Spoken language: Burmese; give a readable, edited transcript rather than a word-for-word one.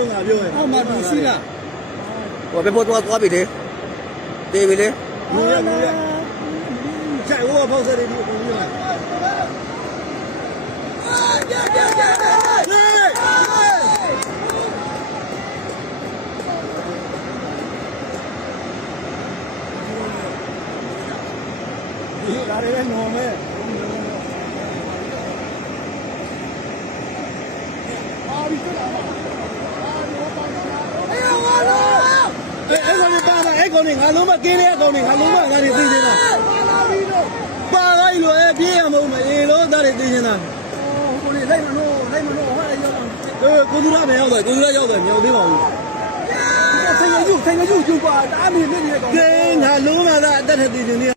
လုံးငါပြောရင်အောက်မှာသူရှိလား ဟိုပဲပေါ်သွားပြီလေတေးပြီလေ လူရကြိုက်ဟိုဖောက်စရည်ဒီအကုန်ကြီးလာတယ်နော်မဲအာဒီကလာအဲ့ကောင်ပါပါအဲ့ကောင်ငါလုံးမကင်းတဲ့အကောင်ငါလုံးမငါတွေသိနေတာပါလာပြီလို့အဲ့ပြေးရမဟုတ်မအေးလို့သားတွေသိနေတာဟိုလေလိုက်မလို့ဟာလည်းရောက်တော့ကိုသူရမရောက်တော့ကိုသူရရောက်တယ်မြောက်သေးပါဘူးဆိုင်ရယူကျူပါတားမီနေနေကောင်ကဲငါလုံးမသာအတက်ထသိနေ